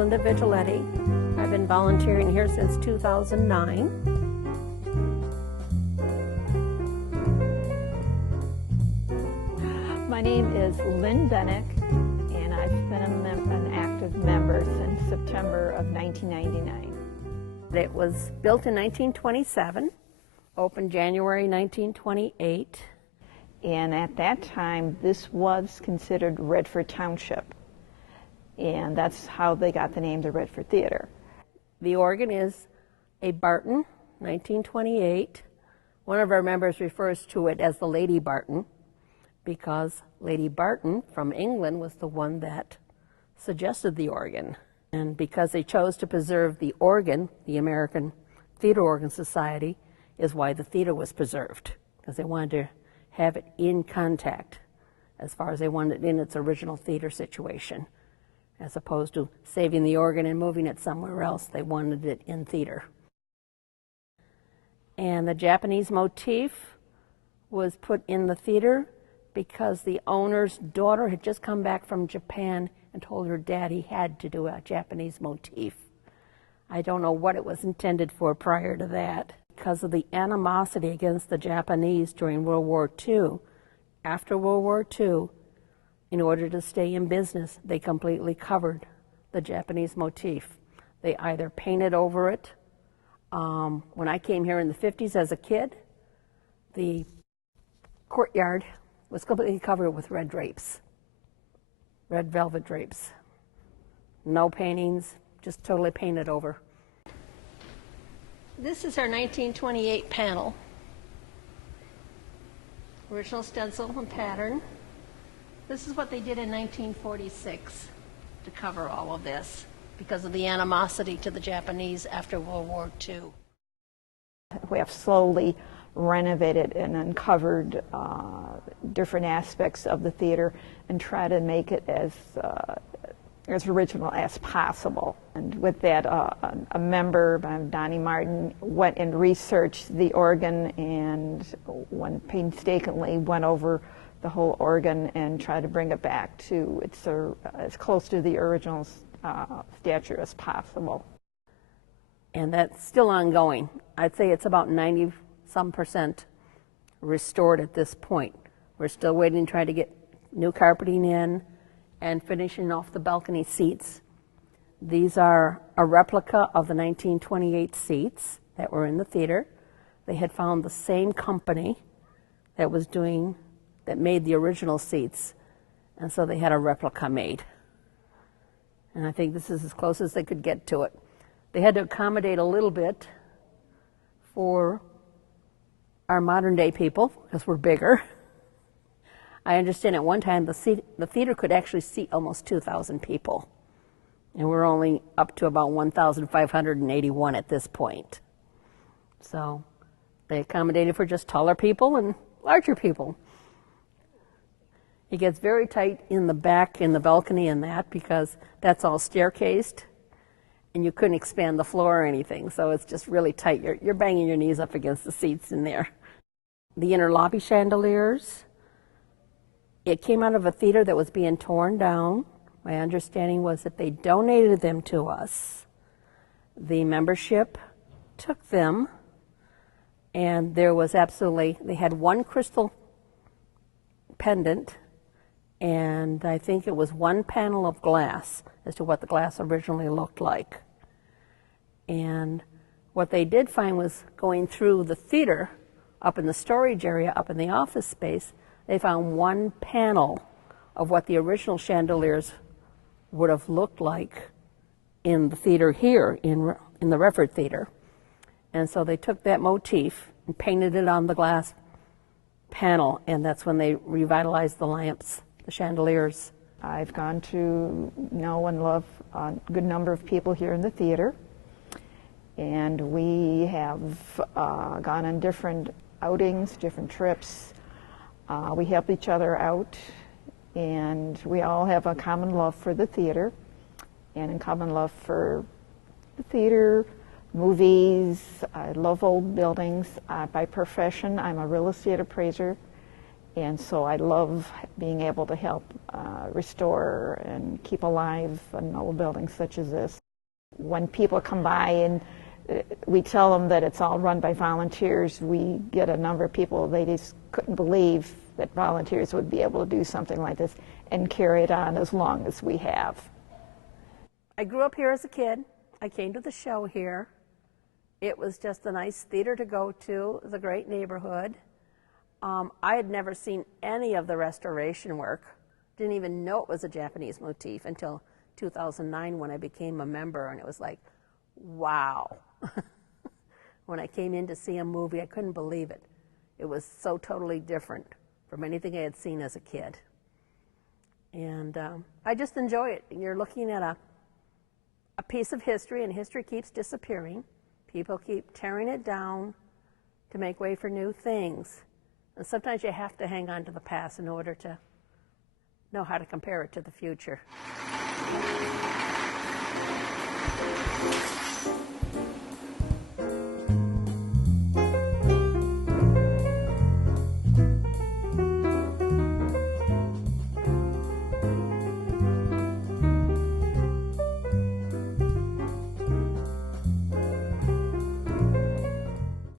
Linda Vigiletti. I've been volunteering here since 2009. My name is Lynn Bennick, and I've been an active member since September of 1999. It was built in 1927, opened January 1928. And at that time, this was considered Redford Township. And that's how they got the name the Redford Theatre. The organ is a Barton, 1928. One of our members refers to it as the Lady Barton because Lady Barton from England was the one that suggested the organ. And because they chose to preserve the organ, the American Theatre Organ Society, is why the theatre was preserved, because they wanted to have it in contact as far as they wanted it in its original theatre situation. As opposed to saving the organ and moving it somewhere else, they wanted it in theater. And the Japanese motif was put in the theater because the owner's daughter had just come back from Japan and told her dad he had to do a Japanese motif. I don't know what it was intended for prior to that. Because of the animosity against the Japanese during World War II, after World War II, in order to stay in business, they completely covered the Japanese motif. They either painted over it. When I came here in the 50s as a kid, the courtyard was completely covered with red drapes, red velvet drapes. No paintings, just totally painted over. This is our 1928 panel. Original stencil and pattern. This is what they did in 1946 to cover all of this because of the animosity to the Japanese after World War II. We have slowly renovated and uncovered different aspects of the theater and try to make it as original as possible. And with that, a member, Donnie Martin, went and researched the organ and painstakingly went over the whole organ and tried to bring it back to its as close to the original stature as possible. And that's still ongoing. I'd say it's about 90-some% restored at this point. We're still waiting to try to get new carpeting in and finishing off the balcony seats. These are a replica of the 1928 seats that were in the theater. They had found the same company that made the original seats, and so they had a replica made. And I think this is as close as they could get to it. They had to accommodate a little bit for our modern day people because we're bigger. I understand at one time the theater could actually seat almost 2,000 people, and we're only up to about 1,581 at this point. So they accommodated for just taller people and larger people. It gets very tight in the back, in the balcony and that, because that's all staircased, and you couldn't expand the floor or anything, so it's just really tight. You're banging your knees up against the seats in there. The inner lobby chandeliers, it came out of a theater that was being torn down. My understanding was that they donated them to us. The membership took them, and there was they had one crystal pendant, and I think it was one panel of glass as to what the glass originally looked like. And what they did find was going through the theater, up in the storage area, up in the office space, they found one panel of what the original chandeliers would have looked like in the theater here, in the Redford Theatre. And so they took that motif and painted it on the glass panel, and that's when they revitalized the lamps, the chandeliers. I've gone to know and love a good number of people here in the theater, and we have gone on different outings, different trips. We help each other out, and we all have a common love for the theater and a common love for the theater, movies. I love old buildings. By profession, I'm a real estate appraiser, And so I love being able to help restore and keep alive an old building such as this. When people come by and we tell them that it's all run by volunteers, we get a number of people, they just couldn't believe that volunteers would be able to do something like this and carry it on as long as we have. I grew up here as a kid. I came to the show here. It was just a nice theater to go to. It was a great neighborhood. I had never seen any of the restoration work. Didn't even know it was a Japanese motif until 2009 when I became a member, and it was like, wow. When I came in to see a movie, I couldn't believe it. It was so totally different from anything I had seen as a kid. And I just enjoy it. You're looking at a piece of history, and history keeps disappearing. People keep tearing it down to make way for new things. And sometimes you have to hang on to the past in order to know how to compare it to the future.